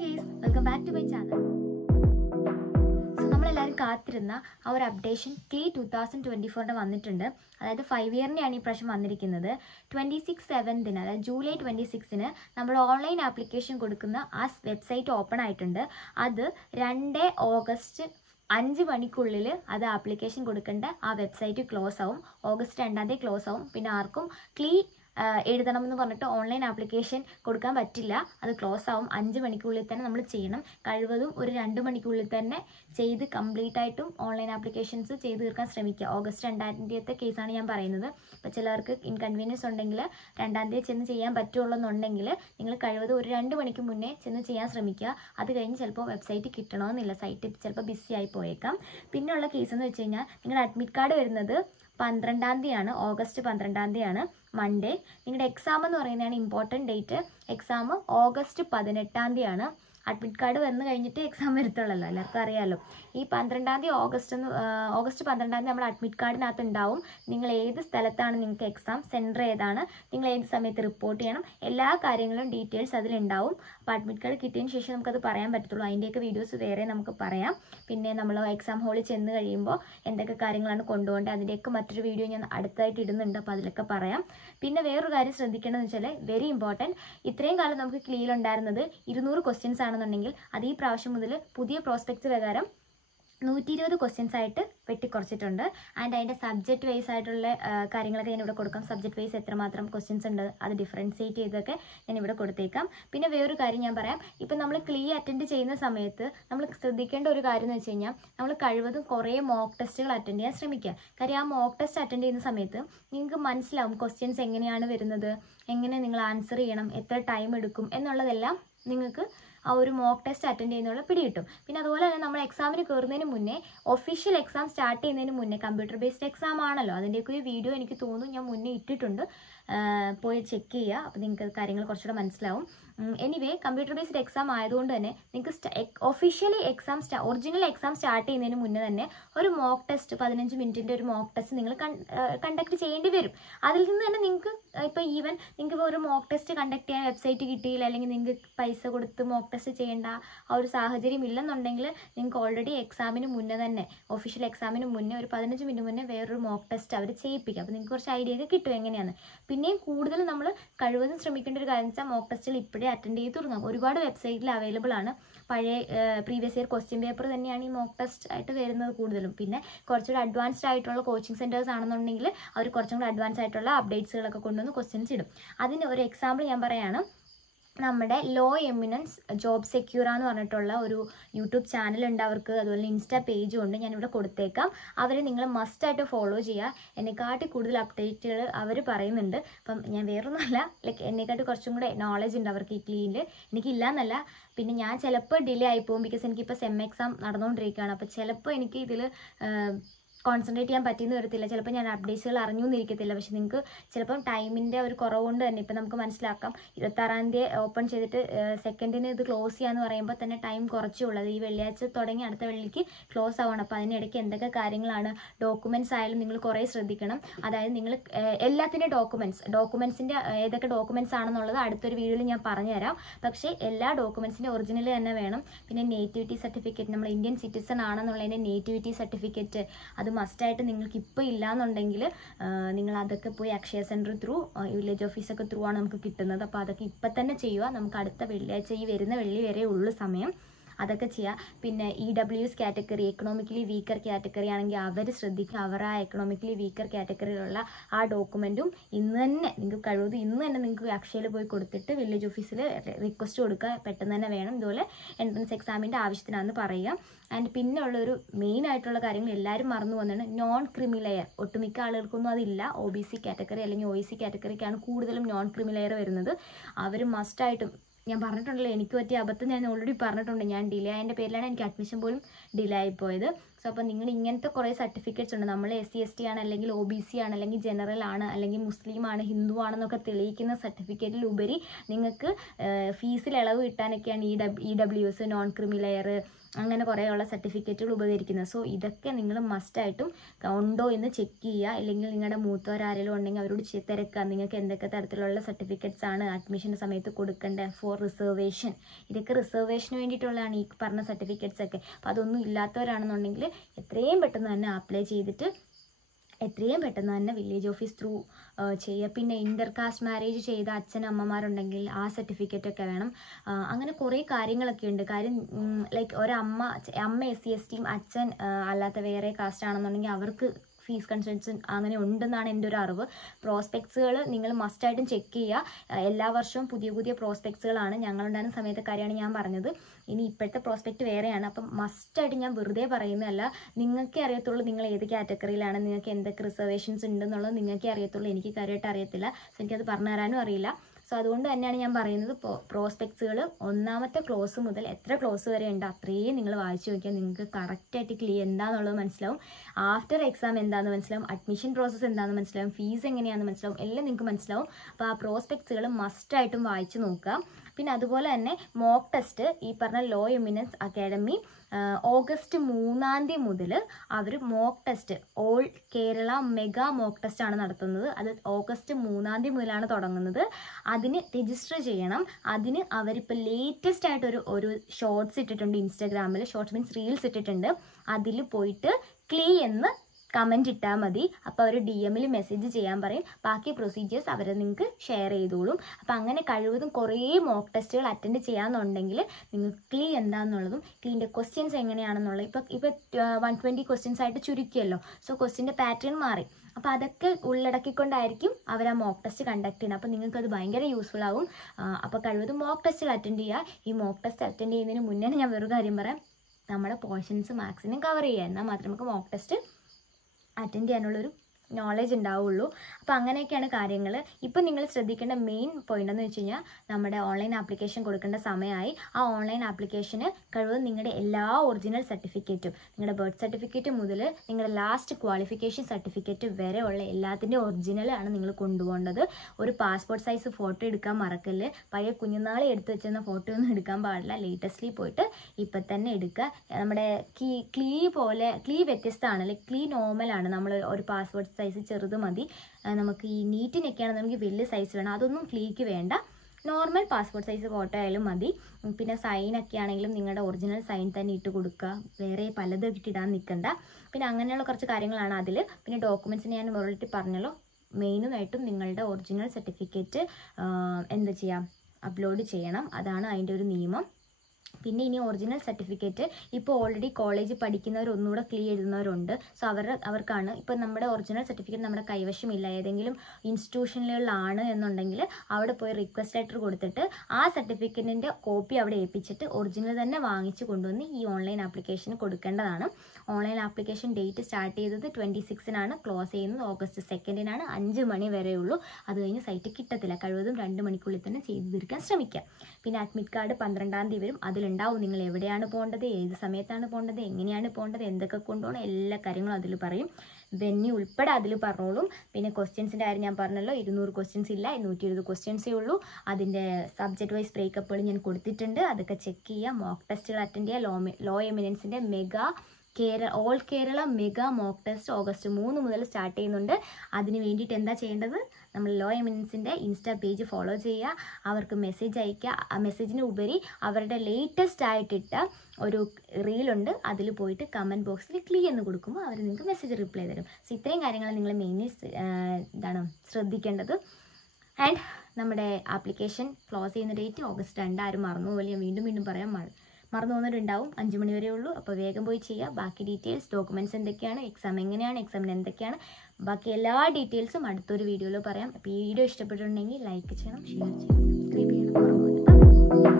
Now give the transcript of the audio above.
guys, welcome back to my channel. So നമ്മളെല്ലാവരും കാത്തിരുന്ന ആ ഒരു അപ്ഡേഷൻ ക്ലീ 2024 വന്നിട്ടുണ്ട്. അതായത് 5 ഇയറിനെയാണ് ഈ പ്രാവശ്യം വന്നിരിക്കുന്നത്. 26/7 അതായത് ജൂലൈ 26 നമ്മൾ ഓൺലൈൻ ആപ്ലിക്കേഷൻ കൊടുക്കുന്ന ആ വെബ്സൈറ്റ് ഓപ്പൺ ആയിട്ടുണ്ട്. അത് 2 ഓഗസ്റ്റ് 5 മണിക്കുള്ളിൽ അത് ആപ്ലിക്കേഷൻ കൊടുക്കേണ്ട ആ വെബ്സൈറ്റ് ക്ലോസ് ആവും. ഓഗസ്റ്റ് 2 ക്ലോസ് ആവും. പിന്നെ ആർക്കും ക്ലീ എഴുതണമെന്ന് പറഞ്ഞിട്ട് ഓൺലൈൻ ആപ്ലിക്കേഷൻ കൊടുക്കാൻ പറ്റില്ല. അത് ക്ലോസ് ആവും. 5 മണിക്കുള്ളിൽ തന്നെ നമ്മൾ ചെയ്യണം. കഴിവതും ഒരു 2 മണിക്കുള്ളിൽ തന്നെ ചെയ്ത് കംപ്ലീറ്റ് ആയിട്ടും ഓൺലൈൻ ആപ്ലിക്കേഷൻസ് ചെയ്ത് തീർക്കാൻ ശ്രമിക്കുക. ഓഗസ്റ്റ് 2 കേസാണ് ഞാൻ പറയുന്നത്. അപ്പോൾ ചിലർക്ക് ഇൻകൺവീനിയൻസ് ഉണ്ടെങ്കിൽ 2 ചെന്ന് ചെയ്യാൻ പറ്റുള്ളൂ എന്നുണ്ടെങ്കിൽ നിങ്ങൾ കഴിവതും ഒരു 2 മണിക്ക് മുന്നേ ചെന്ന് ചെയ്യാൻ ശ്രമിക്കുക. അത് കഴിഞ്ഞ് ചിലപ്പോൾ വെബ്സൈറ്റ് കിട്ടണമെന്നില്ല, സൈറ്റ് ചിലപ്പോൾ ബിസി ആയി പോയേക്കാം. പിന്നെയുള്ള കേസ് എന്ന് വെച്ച് കഴിഞ്ഞാൽ നിങ്ങളുടെ അഡ്മിറ്റ് കാർഡ് വരുന്നത് 12 ഓഗസ്റ്റ് 12 മൺഡേ. നിങ്ങളുടെ എക്സാം എന്ന് പറയുന്നതാണ് important date. Exam August 18 admit card വന്നു കഴിഞ്ഞിട്ട് എക്സാം വരത്തുള്ളല്ലോ, എല്ലാവർക്കും അറിയാമല്ലോ. ഈ 12 ഓഗസ്റ്റ് 12 നമ്മൾ അഡ്മിറ്റ് കാർഡിനകത്ത് ഉണ്ടാവും നിങ്ങൾ ഏത് സ്ഥലത്താണ് നിങ്ങൾക്ക് എക്സാം സെൻറ്റർ ഏതാണ്, നിങ്ങൾ ഏത് സമയത്ത് റിപ്പോർട്ട് ചെയ്യണം, എല്ലാ കാര്യങ്ങളും ഡീറ്റെയിൽസ് അതിലുണ്ടാവും. അപ്പോൾ അഡ്മിറ്റ് കാർഡ് കിട്ടിയതിന് ശേഷം നമുക്കത് പറയാൻ പറ്റത്തുള്ളൂ. അതിൻ്റെയൊക്കെ വീഡിയോസ് വേറെ നമുക്ക് പറയാം. പിന്നെ നമ്മൾ എക്സാം ഹാളിൽ ചെന്ന് കഴിയുമ്പോൾ എന്തൊക്കെ കാര്യങ്ങളാണ് കൊണ്ടുപോകേണ്ടത് അതിൻ്റെയൊക്കെ മറ്റൊരു വീഡിയോ ഞാൻ അടുത്തായിട്ട് ഇടുന്നുണ്ട്. അപ്പോൾ അതിലൊക്കെ പറയാം. പിന്നെ വേറൊരു കാര്യം ശ്രദ്ധിക്കേണ്ടതെന്ന് വെച്ചാൽ വെരി ഇമ്പോർട്ടൻറ്റ്, ഇത്രയും കാലം നമുക്ക് ക്ലിയറുണ്ടായിരുന്നത് 200 ക്വസ്റ്റ്യൻസ് ആണെന്നുണ്ടെങ്കിൽ അത് ഈ പ്രാവശ്യം മുതൽ പുതിയ പ്രോസ്പെക്ട്സ് പ്രകാരം 120 ക്വസ്റ്റ്യൻസ് ആയിട്ട് വെട്ടിക്കുറച്ചിട്ടുണ്ട്. ആൻഡ് അതിൻ്റെ സബ്ജക്റ്റ് വൈസ് ആയിട്ടുള്ള കാര്യങ്ങളൊക്കെ ഞാൻ ഇവിടെ കൊടുക്കാം. സബ്ജക്റ്റ് വൈസ് എത്രമാത്രം ക്വസ്റ്റ്യൻസ് ഉണ്ട് അത് ഡിഫറൻഷിയേറ്റ് ചെയ്തൊക്കെ ഞാൻ ഇവിടെ കൊടുത്തേക്കാം. പിന്നെ വേറൊരു കാര്യം ഞാൻ പറയാം. ഇപ്പം നമ്മൾ ക്ലീ അറ്റൻഡ് ചെയ്യുന്ന സമയത്ത് നമ്മൾ ശ്രദ്ധിക്കേണ്ട ഒരു കാര്യം എന്ന് വെച്ച് കഴിഞ്ഞാൽ നമ്മൾ കഴിവതും കുറേ മോക്ക് ടെസ്റ്റുകൾ അറ്റൻഡ് ചെയ്യാൻ ശ്രമിക്കുക. കാര്യം ആ മോക്ക് ടെസ്റ്റ് അറ്റൻഡ് ചെയ്യുന്ന സമയത്ത് നിങ്ങൾക്ക് മനസ്സിലാവും ക്വസ്റ്റ്യൻസ് എങ്ങനെയാണ് വരുന്നത്, എങ്ങനെ നിങ്ങൾ ആൻസർ ചെയ്യണം, എത്ര ടൈം എടുക്കും എന്നുള്ളതെല്ലാം നിങ്ങൾക്ക് ആ ഒരു മോക്ക് ടെസ്റ്റ് അറ്റൻഡ് ചെയ്യുന്നുള്ള പിടികിട്ടും. പിന്നെ അതുപോലെ തന്നെ നമ്മൾ എക്സാമിന് കയറുന്നതിന് മുന്നേ ഒഫീഷ്യൽ എക്സാം സ്റ്റാർട്ട് ചെയ്യുന്നതിന് മുന്നേ കമ്പ്യൂട്ടർ ബേസ്ഡ് എക്സാം ആണല്ലോ, അതിൻ്റെയൊക്കെ ഒരു വീഡിയോ എനിക്ക് തോന്നുന്നു ഞാൻ മുന്നേ ഇട്ടിട്ടുണ്ട്. പോയി ചെക്ക് ചെയ്യുക. അപ്പോൾ നിങ്ങൾക്ക് കാര്യങ്ങൾ കുറച്ചുകൂടെ മനസ്സിലാവും. എനിവേ കമ്പ്യൂട്ടർ ബേസ്ഡ് എക്സാം ആയതുകൊണ്ട് തന്നെ നിങ്ങൾക്ക് ഒഫീഷ്യലി ഒറിജിനൽ എക്സാം സ്റ്റാർട്ട് ചെയ്യുന്നതിന് മുന്നേ തന്നെ ഒരു മോക്ക് ടെസ്റ്റ് 15 മിനിറ്റിൻ്റെ ഒരു മോക്ക് ടെസ്റ്റ് നിങ്ങൾ കണ്ടക്ട് ചെയ്യേണ്ടി വരും. അതിൽ നിന്ന് തന്നെ നിങ്ങൾക്ക് ഇപ്പോൾ ഈവൻ നിങ്ങൾക്ക് ഒരു മോക്ക് ടെസ്റ്റ് കണ്ടക്ട് ചെയ്യാൻ വെബ്സൈറ്റ് കിട്ടിയില്ല, അല്ലെങ്കിൽ നിങ്ങൾക്ക് പൈസ കൊടുത്ത് മോക്ക് ടെസ്റ്റ് ചെയ്യേണ്ട ആ ഒരു സാഹചര്യം ഇല്ലെന്നുണ്ടെങ്കിൽ നിങ്ങൾക്ക് ഓൾറെഡി എക്സാമിന് മുന്നേ തന്നെ ഒഫീഷ്യൽ എക്സാമിന് മുന്നേ ഒരു 15 മിനിറ്റ് മുന്നേ വേറൊരു മോക്ക് ടെസ്റ്റ് അവർ ചെയ്യിപ്പിക്കും. അപ്പോൾ നിങ്ങൾക്ക് കുറച്ച് ഐഡിയ ഒക്കെ കിട്ടും എങ്ങനെയാണ്. പിന്നെയും കൂടുതൽ നമ്മൾ കഴിവതും ശ്രമിക്കേണ്ട ഒരു കാര്യം വെച്ചാൽ മോക്ക് ടെസ്റ്റിൽ ഇപ്പോഴേ അറ്റൻഡ് ചെയ്ത് തുടങ്ങാം. ഒരുപാട് വെബ്സൈറ്റിൽ അവൈലബിൾ ആണ്. പഴയ പ്രീവിയസ് ഇയർ ക്വസ്റ്റ്യൻ പേപ്പർ തന്നെയാണ് ഈ മോക്ക് ടെസ്റ്റ് ആയിട്ട് വരുന്നത് കൂടുതലും. പിന്നെ കുറച്ചുകൂടി അഡ്വാൻസ്ഡ് ആയിട്ടുള്ള കോച്ചിങ് സെൻറ്റേഴ്സ് ആണെന്നുണ്ടെങ്കിൽ അവർ കുറച്ചും കൂടി അഡ്വാൻസ് ആയിട്ടുള്ള അപ്ഡേറ്റ്സുകളൊക്കെ കൊണ്ടുവന്ന് ക്വസ്റ്റ്യൻസ് ഇടും. അതിന് ഒരു എക്സാമ്പിൾ ഞാൻ പറയാണ്. നമ്മുടെ ലോ എമിനൻസ് ജോബ് സെക്യൂർ എന്ന് പറഞ്ഞിട്ടുള്ള ഒരു യൂട്യൂബ് ചാനലുണ്ട് അവർക്ക്, അതുപോലെ ഇൻസ്റ്റാ പേജും ഉണ്ട്, ഞാനിവിടെ കൊടുത്തേക്കാം. അവരെ നിങ്ങൾ മസ്റ്റായിട്ട് ഫോളോ ചെയ്യുക. എന്നെക്കാട്ടി കൂടുതൽ അപ്ഡേറ്റുകൾ അവർ പറയുന്നുണ്ട്. അപ്പം ഞാൻ വേറൊന്നുമല്ല, ലൈക്ക് എന്നെക്കാട്ടി കുറച്ചും കൂടെ നോളജ് ഉണ്ട് അവർക്ക് ഈ ക്ലീനിൽ, എനിക്കില്ല എന്നല്ല. പിന്നെ ഞാൻ ചിലപ്പോൾ ഡിലേ ആയിപ്പോവും, ബിക്കോസ് എനിക്കിപ്പോൾ സെം എക്സാം നടന്നുകൊണ്ടിരിക്കുകയാണ്. അപ്പോൾ ചിലപ്പോൾ എനിക്ക് ഇതിൽ കോൺസെൻട്രേറ്റ് ചെയ്യാൻ പറ്റിയെന്ന് വരത്തില്ല. ചിലപ്പോൾ ഞാൻ അപ്ഡേറ്റ്സുകൾ അറിഞ്ഞു എന്നിരിക്കത്തില്ല. പക്ഷെ നിങ്ങൾക്ക് ചിലപ്പം ടൈമിൻ്റെ ഒരു കുറവുകൊണ്ട് തന്നെ ഇപ്പം നമുക്ക് മനസ്സിലാക്കാം 26 ഓപ്പൺ ചെയ്തിട്ട് 2 ഇത് ക്ലോസ് ചെയ്യാന്ന് പറയുമ്പോൾ തന്നെ ടൈം കുറച്ചേ ഉള്ളത്. ഈ വെള്ളിയാഴ്ച തുടങ്ങി അടുത്ത വെള്ളിക്ക് ക്ലോസ് ആവണം. അപ്പോൾ അതിനിടയ്ക്ക് എന്തൊക്കെ കാര്യങ്ങളാണ്, ഡോക്യുമെൻറ്റ്സ് ആയാലും നിങ്ങൾ കുറേ ശ്രദ്ധിക്കണം. അതായത് നിങ്ങൾ എല്ലാത്തിൻ്റെ ഡോക്യുമെൻറ്റ്സിൻ്റെ ഏതൊക്കെ ഡോക്യുമെൻറ്റ്സ് ആണെന്നുള്ളത് അടുത്തൊരു വീഡിയോയിൽ ഞാൻ പറഞ്ഞുതരാം. പക്ഷേ എല്ലാ ഡോക്യുമെൻറ്റ്സിൻ്റെ ഒറിജിനൽ തന്നെ വേണം. പിന്നെ നേറ്റിവിറ്റി സർട്ടിഫിക്കറ്റ്, നമ്മൾ ഇന്ത്യൻ സിറ്റിസൺ ആണെന്നുള്ളതിൻ്റെ നേറ്റിവിറ്റി സർട്ടിഫിക്കറ്റ് അത് മസ്റ്റായിട്ട് നിങ്ങൾക്ക് ഇപ്പോൾ ഇല്ലയെന്നുണ്ടെങ്കിൽ നിങ്ങൾ അതൊക്കെ പോയി അക്ഷയ സെൻറ്റർ ത്രൂ വില്ലേജ് ഓഫീസൊക്കെ ത്രൂ ആണ് നമുക്ക് കിട്ടുന്നത്. അപ്പോൾ അതൊക്കെ ഇപ്പം തന്നെ ചെയ്യുക. നമുക്ക് അടുത്ത വെള്ളിയാഴ്ച ഈ വരുന്ന വെള്ളി വരെ ഉള്ളു സമയം, അതൊക്കെ ചെയ്യുക. പിന്നെ EWS category, economically weaker category ആണെങ്കിൽ അവർ ശ്രദ്ധിക്കുക. അവർ ആ എക്കണോമിക്കലി വീക്കർ കാറ്റഗറിയിലുള്ള ആ ഡോക്യുമെൻറ്റും ഇന്ന് തന്നെ നിങ്ങൾക്ക് കഴിവതും ഇന്ന് തന്നെ നിങ്ങൾക്ക് അക്ഷയയിൽ പോയി കൊടുത്തിട്ട് വില്ലേജ് ഓഫീസിൽ റിക്വസ്റ്റ് കൊടുക്കുക. പെട്ടെന്ന് തന്നെ വേണം. ഇതുപോലെ എൻട്രൻസ് എക്സാമിൻ്റെ ആവശ്യത്തിനാണെന്ന് പറയുക. ആൻഡ് പിന്നെ ഉള്ളൊരു മെയിൻ ആയിട്ടുള്ള കാര്യങ്ങൾ എല്ലാവരും മറന്നു പോകുന്നതാണ് നോൺ ക്രിമി ലെയർ. ഒട്ടുമിക്ക ആളുകൾക്കൊന്നും അതില്ല. OBC കാറ്റഗറി അല്ലെങ്കിൽ OEC കാറ്റഗറിക്കാണ് കൂടുതലും നോൺ ക്രിമി ലെയർ വരുന്നത്. അവർ മസ്റ്റായിട്ടും, ഞാൻ പറഞ്ഞിട്ടുണ്ടല്ലോ എനിക്ക് പറ്റിയ അബദ്ധം ഞാൻ ഓൾറെഡി പറഞ്ഞിട്ടുണ്ട്. ഞാൻ ഡിലേ ആയതിൻ്റെ പേരിലാണ് എനിക്ക് അഡ്മിഷൻ പോലും ഡിലേ ആയിപ്പോയത്. സോ അപ്പോൾ നിങ്ങൾ ഇങ്ങനത്തെ കുറേ സർട്ടിഫിക്കറ്റ്സ് ഉണ്ട്. നമ്മൾ SC/ST ആണ്, അല്ലെങ്കിൽ OBC ആണ്, അല്ലെങ്കിൽ ജനറൽ ആണ്, അല്ലെങ്കിൽ മുസ്ലിം ആണ്, ഹിന്ദു ആണെന്നൊക്കെ തെളിയിക്കുന്ന സർട്ടിഫിക്കറ്റിലുപരി നിങ്ങൾക്ക് ഫീസിൽ ഇളവ് കിട്ടാനൊക്കെയാണ് EWS, നോൺ ക്രിമി ലെയർ, അങ്ങനെ കുറേയുള്ള സർട്ടിഫിക്കറ്റുകൾ ഉപകരിക്കുന്നത്. സോ ഇതൊക്കെ നിങ്ങൾ മസ്റ്റായിട്ടും ഉണ്ടോ എന്ന് ചെക്ക് ചെയ്യുക. അല്ലെങ്കിൽ നിങ്ങളുടെ മൂത്തവരാരെങ്കിലും ഉണ്ടെങ്കിൽ അവരോട് തിരക്കുക, നിങ്ങൾക്ക് എന്തൊക്കെ തരത്തിലുള്ള സർട്ടിഫിക്കറ്റ്സ് ആണ് അഡ്മിഷൻ്റെ സമയത്ത് കൊടുക്കേണ്ടത് ഫോർ റിസർവേഷൻ. ഇതൊക്കെ റിസർവേഷന് വേണ്ടിയിട്ടുള്ളതാണ് ഈ പറഞ്ഞ സർട്ടിഫിക്കറ്റ്സ് ഒക്കെ. അപ്പോൾ അതൊന്നും ഇല്ലാത്തവരാണെന്നുണ്ടെങ്കിൽ എത്രയും പെട്ടെന്ന് തന്നെ അപ്ലൈ ചെയ്തിട്ട് എത്രയും പെട്ടെന്ന് തന്നെ വില്ലേജ് ഓഫീസ് ത്രൂ ചെയ്യുക. പിന്നെ ഇൻ്റർകാസ്റ്റ് മാരേജ് ചെയ്ത അച്ഛനമ്മമാരുണ്ടെങ്കിൽ ആ സർട്ടിഫിക്കറ്റൊക്കെ വേണം. അങ്ങനെ കുറേ കാര്യങ്ങളൊക്കെ ഉണ്ട്. കാര്യം ലൈക്ക് അമ്മ SC/ST അച്ഛൻ അല്ലാത്ത വേറെ കാസ്റ്റ് ആണെന്നുണ്ടെങ്കിൽ അവർക്ക് ഫീസ് കൺസെഷൻസ് അങ്ങനെ ഉണ്ടെന്നാണ് എൻ്റെ ഒരു അറിവ്. പ്രോസ്പെക്ട്സുകൾ നിങ്ങൾ മസ്റ്റായിട്ടും ചെക്ക് ചെയ്യുക. എല്ലാ വർഷവും പുതിയ പുതിയ പ്രോസ്പെക്ട്സുകളാണ്. ഞങ്ങളുണ്ടായിരുന്ന സമയത്തെ കാര്യമാണ് ഞാൻ പറഞ്ഞത്. ഇനി ഇപ്പോഴത്തെ പ്രോസ്പെക്റ്റ് വേറെയാണ്. അപ്പം മസ്റ്റായിട്ട് ഞാൻ വെറുതെ പറയുന്നതല്ല, നിങ്ങൾക്കേ അറിയത്തുള്ളൂ നിങ്ങൾ ഏത് കാറ്റഗറിയിലാണ്, നിങ്ങൾക്ക് എന്തൊക്കെ റിസർവേഷൻസ് ഉണ്ടെന്നുള്ളത് നിങ്ങൾക്കേ അറിയത്തുള്ളൂ. എനിക്ക് കാര്യമായിട്ട് അറിയത്തില്ല. സോ എനിക്കത് പറഞ്ഞു തരാനും അറിയില്ല. സോ അതുകൊണ്ട് തന്നെയാണ് ഞാൻ പറയുന്നത്, പ്രോസ്പെക്ട്സുകൾ ഒന്നാമത്തെ ക്ലോസ് മുതൽ എത്ര ക്ലോസ് വരെ ഉണ്ട് അത്രയും നിങ്ങൾ വായിച്ചു നോക്കിയാൽ നിങ്ങൾക്ക് കറക്റ്റായിട്ട് ക്ലിയർ എന്താണെന്നുള്ളത് മനസ്സിലാവും. ആഫ്റ്റർ എക്സാം എന്താണെന്ന് മനസ്സിലാവും, അഡ്മിഷൻ പ്രോസസ്സ് എന്താണെന്ന് മനസ്സിലാവും, ഫീസ് എങ്ങനെയാണെന്ന് മനസ്സിലാവും, എല്ലാം നിങ്ങൾക്ക് മനസ്സിലാവും. അപ്പോൾ ആ പ്രോസ്പെക്ട്സുകൾ മസ്റ്റായിട്ടും വായിച്ചു നോക്കുക. പിന്നെ അതുപോലെ തന്നെ മോക്ക് ടെസ്റ്റ് ഈ പറഞ്ഞ ലോ എമിനൻസ് അക്കാഡമി ഓഗസ്റ്റ് 3 മുതൽ അവർ mock test all Kerala mega mock test ആണ് നടത്തുന്നത്. അത് ഓഗസ്റ്റ് 3 മുതലാണ് തുടങ്ങുന്നത്. അതിന് രജിസ്റ്റർ ചെയ്യണം. അതിന് അവരിപ്പോൾ ലേറ്റസ്റ്റ് ആയിട്ട് ഒരു ഷോർട്സ് ഇട്ടിട്ടുണ്ട് ഇൻസ്റ്റാഗ്രാമിൽ. ഷോർട്സ് മീൻസ് റീൽസ് ഇട്ടിട്ടുണ്ട്. അതിൽ പോയിട്ട് ക്ലീ എന്ന് കമൻറ്റ് ഇട്ടാൽ മതി. അപ്പോൾ അവർ DM-ൽ മെസ്സേജ് ചെയ്യാൻ പറയും. ബാക്കി പ്രൊസീജിയേഴ്സ് അവർ നിങ്ങൾക്ക് ഷെയർ ചെയ്തോളും. അപ്പോൾ അങ്ങനെ കഴിവതും കുറേ മോക്ക് ടെസ്റ്റുകൾ അറ്റൻഡ് ചെയ്യാമെന്നുണ്ടെങ്കിൽ നിങ്ങൾക്ക് ക്ലീ എന്താണെന്നുള്ളതും ക്ലീൻ്റെ ക്വസ്റ്റ്യൻസ് എങ്ങനെയാണെന്നുള്ളത് ഇപ്പോൾ 120 ക്വസ്റ്റ്യൻസ് ആയിട്ട് ചുരുക്കിയല്ലോ. സോ ക്വസ്റ്റ്യൻ്റെ പാറ്റേൺ മാറി. അപ്പോൾ അതൊക്കെ ഉള്ളടക്കിക്കൊണ്ടായിരിക്കും അവർ ആ മോക്ക് ടെസ്റ്റ് കണ്ടക്ട് ചെയ്യുന്നത്. അപ്പോൾ നിങ്ങൾക്കത് ഭയങ്കര യൂസ്ഫുൾ ആവും. അപ്പോൾ കഴിവതും മോക്ക് ടെസ്റ്റുകൾ അറ്റൻഡ് ചെയ്യുക. ഈ മോക്ക് ടെസ്റ്റ് അറ്റൻഡ് ചെയ്യുന്നതിന് മുന്നേ ഞാൻ വേറൊരു കാര്യം പറയാം. നമ്മുടെ പോർഷൻസ് മാക്സിമം കവർ ചെയ്യുക. എന്നാൽ മാത്രമേ നമുക്ക് മോക്ക് ടെസ്റ്റ് അറ്റൻഡ് ചെയ്യാനുള്ളൊരു നോളജ് ഉണ്ടാവുള്ളൂ. അപ്പോൾ അങ്ങനെയൊക്കെയാണ് കാര്യങ്ങൾ. ഇപ്പം നിങ്ങൾ ശ്രദ്ധിക്കേണ്ട മെയിൻ പോയിന്റ് എന്ന് വെച്ച് കഴിഞ്ഞാൽ നമ്മുടെ ഓൺലൈൻ ആപ്ലിക്കേഷൻ കൊടുക്കേണ്ട സമയമായി. ആ ഓൺലൈൻ ആപ്ലിക്കേഷന് കഴിവതും നിങ്ങളുടെ എല്ലാ ഒറിജിനൽ സർട്ടിഫിക്കറ്റും, നിങ്ങളുടെ ബർത്ത് സർട്ടിഫിക്കറ്റ് മുതൽ നിങ്ങളുടെ ലാസ്റ്റ് ക്വാളിഫിക്കേഷൻ സർട്ടിഫിക്കറ്റ് വരെ ഉള്ള എല്ലാത്തിൻ്റെയും ഒറിജിനലാണ് നിങ്ങൾ കൊണ്ടുപോകേണ്ടത്. ഒരു പാസ്പോർട്ട് സൈസ് ഫോട്ടോ എടുക്കാൻ മറക്കല്ല്. പഴയ കുഞ്ഞുനാളെ എടുത്ത് വെച്ചിരുന്ന ഫോട്ടോ ഒന്നും എടുക്കാൻ പാടില്ല. ലേറ്റസ്റ്റ്ലി പോയിട്ട് ഇപ്പം തന്നെ എടുക്കുക. നമ്മുടെ ക്ലീ വ്യത്യസ്തമാണ്. ലൈക്ക് ക്ലീ നോർമലാണ്. നമ്മൾ ഒരു പാസ്പോർട്ട് സൈസ് ചെറുത് മതി. നമുക്ക് ഈ നീറ്റിനൊക്കെയാണ് നമുക്ക് വലിയ സൈസ് വേണം. അതൊന്നും ക്ലീക്ക് വേണ്ട. നോർമൽ പാസ്പോർട്ട് സൈസ് ഫോട്ടോ ആയാലും മതി. പിന്നെ സൈനൊക്കെ ആണെങ്കിലും നിങ്ങളുടെ ഒറിജിനൽ സൈൻ തന്നെ ഇട്ട് കൊടുക്കുക. വേറെ പലതും ഇട്ടിടാൻ നിൽക്കണ്ട. പിന്നെ അങ്ങനെയുള്ള കുറച്ച് കാര്യങ്ങളാണ് അതിൽ. പിന്നെ ഡോക്യുമെൻറ്റ്സിന് ഞാൻ ഓൾറെഡി പറഞ്ഞല്ലോ. മെയിനുമായിട്ടും നിങ്ങളുടെ ഒറിജിനൽ സർട്ടിഫിക്കറ്റ് എന്താ ചെയ്യുക, അപ്ലോഡ് ചെയ്യണം. അതാണ് അതിൻ്റെ ഒരു നിയമം. പിന്നെ ഇനി ഒറിജിനൽ സർട്ടിഫിക്കറ്റ് ഇപ്പോൾ ഓൾറെഡി കോളേജിൽ പഠിക്കുന്നവർ ഒന്നുകൂടെ ക്ലീ എഴുതുന്നവരുണ്ട്. സോ അവർക്കാണ് ഇപ്പോൾ നമ്മുടെ ഒറിജിനൽ സർട്ടിഫിക്കറ്റ് നമ്മുടെ കൈവശമില്ല, ഏതെങ്കിലും ഇൻസ്റ്റിറ്റ്യൂഷനുകളിലാണ് എന്നുണ്ടെങ്കിൽ അവിടെ പോയി റിക്വസ്റ്റ് ലെറ്റർ കൊടുത്തിട്ട് ആ സർട്ടിഫിക്കറ്റിൻ്റെ കോപ്പി അവിടെ ഏൽപ്പിച്ചിട്ട് ഒറിജിനൽ തന്നെ വാങ്ങിച്ച് കൊണ്ടുവന്ന് ഈ ഓൺലൈൻ ആപ്ലിക്കേഷന് കൊടുക്കേണ്ടതാണ്. ഓൺലൈൻ ആപ്ലിക്കേഷൻ ഡേറ്റ് സ്റ്റാർട്ട് ചെയ്തത് 26-നാണ്, ക്ലോസ് ചെയ്യുന്നത് ഓഗസ്റ്റ് 2-നാണ്. 5 മണി വരെയുള്ളൂ. അത് കഴിഞ്ഞ് സൈറ്റ് കിട്ടത്തില്ല. കഴിവതും 2 മണിക്കുള്ളിൽ തന്നെ ചെയ്തു തീർക്കാൻ ശ്രമിക്കുക. പിന്നെ അഡ്മിറ്റ് കാർഡ് 12-ാം തീയതി വരും. അതിലുണ്ടാവും നിങ്ങൾ എവിടെയാണ് പോകേണ്ടത്, ഏത് സമയത്താണ് പോകേണ്ടത്, എങ്ങനെയാണ് പോകേണ്ടത്, എന്തൊക്കെ കൊണ്ടുപോകണം, എല്ലാ കാര്യങ്ങളും അതിൽ പറയും. വെന്യൂ ഉൾപ്പെടെ അതിൽ പറഞ്ഞോളും. പിന്നെ ക്വസ്റ്റ്യൻസിൻ്റെ കാര്യം ഞാൻ പറഞ്ഞല്ലോ, 200 ക്വസ്റ്റ്യൻസ് ഇല്ല, 120 ക്വസ്റ്റ്യൻസേ ഉള്ളൂ. അതിൻ്റെ സബ്ജക്റ്റ് വൈസ് ബ്രേക്കപ്പുകൾ ഞാൻ കൊടുത്തിട്ടുണ്ട്. അതൊക്കെ ചെക്ക് ചെയ്യുക. മോക്ക് ടെസ്റ്റുകൾ അറ്റൻഡ് ചെയ്യുക. ലോ എമിനൻസിൻ്റെ all Kerala mega mock test August 3 മുതൽ സ്റ്റാർട്ട് ചെയ്യുന്നുണ്ട്. അതിന് വേണ്ടിയിട്ട് എന്താ ചെയ്യേണ്ടത്, നമ്മൾ ലോ എമിനൻസിൻ്റെ ഇൻസ്റ്റാ പേജ് ഫോളോ ചെയ്യുക, അവർക്ക് മെസ്സേജ് അയയ്ക്കുക. ആ മെസ്സേജിന് ഉപരി അവരുടെ ലേറ്റസ്റ്റ് ആയിട്ടിട്ട ഒരു റീലുണ്ട്, അതിൽ പോയിട്ട് കമൻറ്റ് ബോക്സിൽ ക്ലീ എന്ന് കൊടുക്കുമ്പോൾ അവർ നിങ്ങൾക്ക് മെസ്സേജ് റിപ്ലൈ തരും. സോ ഇത്രയും കാര്യങ്ങൾ നിങ്ങൾ മെയിൻലി ശ്രദ്ധിക്കേണ്ടത്. ആൻഡ് നമ്മുടെ ആപ്ലിക്കേഷൻ ക്ലോസ് ചെയ്യുന്ന ഡേറ്റ് ഓഗസ്റ്റ് 2. ആരും മറന്നുപോലെ ഞാൻ വീണ്ടും പറയാം. മറന്നു പോകുന്നവരുണ്ടാവും. 5 മണി വരെ ഉള്ളൂ. അപ്പോൾ വേഗം പോയി ചെയ്യുക. ബാക്കി ഡീറ്റെയിൽസ്, ഡോക്യുമെൻറ്റ്സ് എന്തൊക്കെയാണ്, എക്സാം എങ്ങനെയാണ്, എക്സാമിന് എന്തൊക്കെയാണ്, ബാക്കി എല്ലാ ഡീറ്റെയിൽസും അടുത്തൊരു വീഡിയോയിൽ പറയാം. അപ്പോൾ ഈ വീഡിയോ ഇഷ്ടപ്പെട്ടിട്ടുണ്ടെങ്കിൽ ലൈക്ക് ചെയ്യണം, ഷെയർ ചെയ്യണം, സബ്സ്ക്രൈബ് ചെയ്യണം.